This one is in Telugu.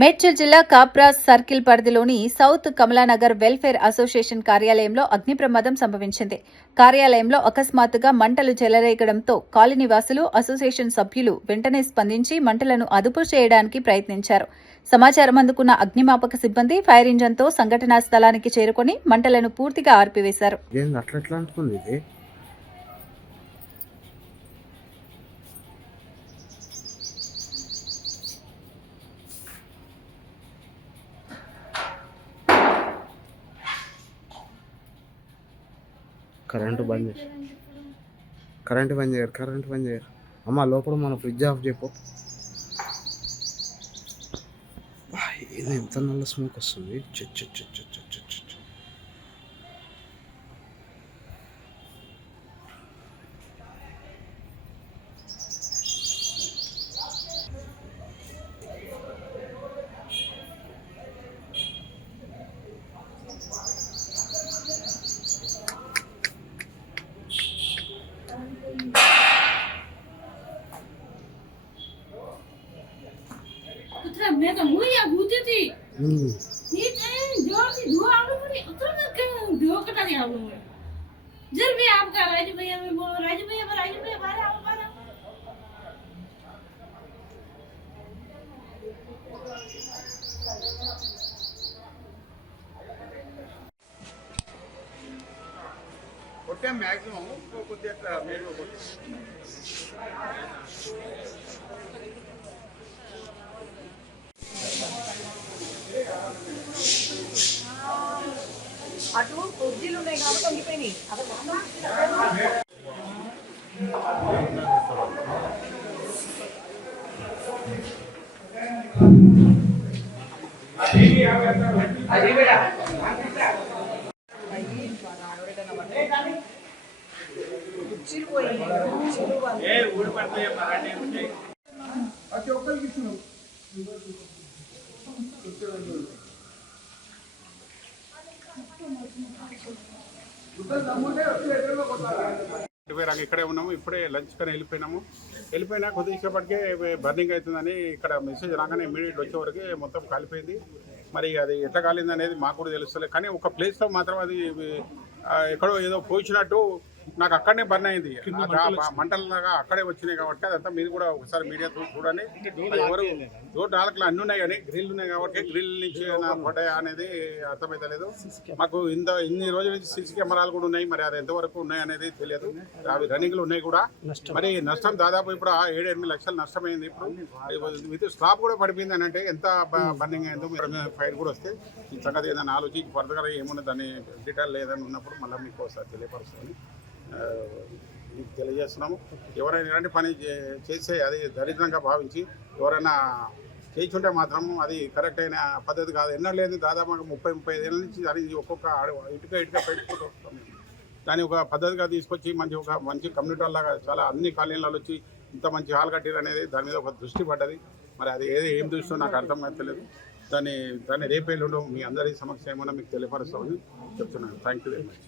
మేడ్చల్ జిల్లా కాప్రాస్ సర్కిల్ పరిధిలోని సౌత్ కమలానగర్ వెల్ఫేర్ అసోసియేషన్ కార్యాలయంలో అగ్ని ప్రమాదం సంభవించింది. కార్యాలయంలో అకస్మాత్తుగా మంటలు చెలరేగడంతో కాలనీవాసులు, అసోసియేషన్ సభ్యులు వెంటనే స్పందించి మంటలను అదుపు చేయడానికి ప్రయత్నించారు. సమాచారం అందుకున్న అగ్నిమాపక సిబ్బంది ఫైర్ ఇంజన్తో సంఘటనా స్థలానికి చేరుకుని మంటలను పూర్తిగా ఆర్పివేశారు. కరెంటు బంద్ చేయరు అమ్మ లోపల మన ఫ్రిడ్జ్ ఆఫ్ చేయపో. ఇది ఎంత నల్ల స్మోక్ వస్తుంది. मैं तो मुझे या भूती थी ये जो धुआं आलू पड़ी उतना ना धुआं कटा दिया आलू में जर भी आपका राजू भैया में बोलो राजू भैया बाहर आओ కొట్టే మ్యాక్సిమం కొద్దిగా మీరు అటు కుర్చీలు ఉన్నాయి కాబట్టి వంగిపోయినాయి కుర్చీలు పోయి ఇక్కడే ఉన్నాము. ఇప్పుడే లంచ్ కానీ వెళ్ళిపోయినా కొద్దిసేపటికే బర్నింగ్ అవుతుందని ఇక్కడ మెసేజ్ రాగానే ఇమీడియట్ వచ్చేవరకు మొత్తం కాలిపోయింది. మరి అది ఎట్లా కాలింది అనేది మాకు కూడా తెలుస్తలేదు. కానీ ఒక ప్లేస్లో మాత్రం అది ఎక్కడో ఏదో పోయించినట్టు నాకు అక్కడనే బర్న్ అయింది. మంటలలాగా అక్కడే వచ్చినాయి కాబట్టి అదంతా మీరు కూడా ఒకసారి మీడియా చూడండి. ఎవరు రోడ్డు నాలుగులో అన్నీ ఉన్నాయి కానీ గ్రిల్ ఉన్నాయి కాబట్టి గ్రిల్ నుంచి పడ్డాయా అనేది అర్థమైతలేదు. మాకు ఇన్ని రోజుల నుంచి సీసీ కెమెరాలు కూడా ఉన్నాయి. మరి అది ఎంతవరకు ఉన్నాయి అనేది తెలియదు. అవి రన్నింగ్లు ఉన్నాయి కూడా. మరి నష్టం దాదాపు ఇప్పుడు 7-8 లక్షలు నష్టమైంది. ఇప్పుడు విత్ స్లాబ్ కూడా పడిపోయింది అని అంటే ఎంత బర్నింగ్ అయిందో ఫైర్ కూడా వస్తే ఈ సంగతి ఏదైనా ఆలోచించి ఫర్దర్గా ఏమున్నా దాన్ని డీటెయిల్ ఏదైనా ఉన్నప్పుడు మళ్ళీ మీకు ఒకసారి తెలియపరుస్తుంది తెలియజేస్తున్నాము. ఎవరైనా ఇలాంటి పని చేస్తే అది దరిద్రంగా భావించి ఎవరైనా చేయించుంటే మాత్రం అది కరెక్ట్ అయిన పద్ధతి కాదు. ఎన్నో లేదు దాదాపు 30-35 ఏళ్ళ నుంచి అది ఒక్కొక్క ఇటుక పెట్టుకుంటూ వస్తాం. దాన్ని ఒక పద్ధతిగా తీసుకొచ్చి మంచి కమ్యూనిటీ లాగా చాలా అన్ని కాలనీలలో వచ్చి ఇంత మంచి హాల్ కట్టిరు అనేది దాని మీద ఒక దృష్టి పడ్డది. మరి అది ఏం దృష్టిలో నాకు అర్థం కావట్లేదు. దాన్ని రేపేళ్ళు మీ అందరి సమస్య ఏమన్నా మీకు తెలియపరుస్తామని చెప్తున్నాను. Thank you very much.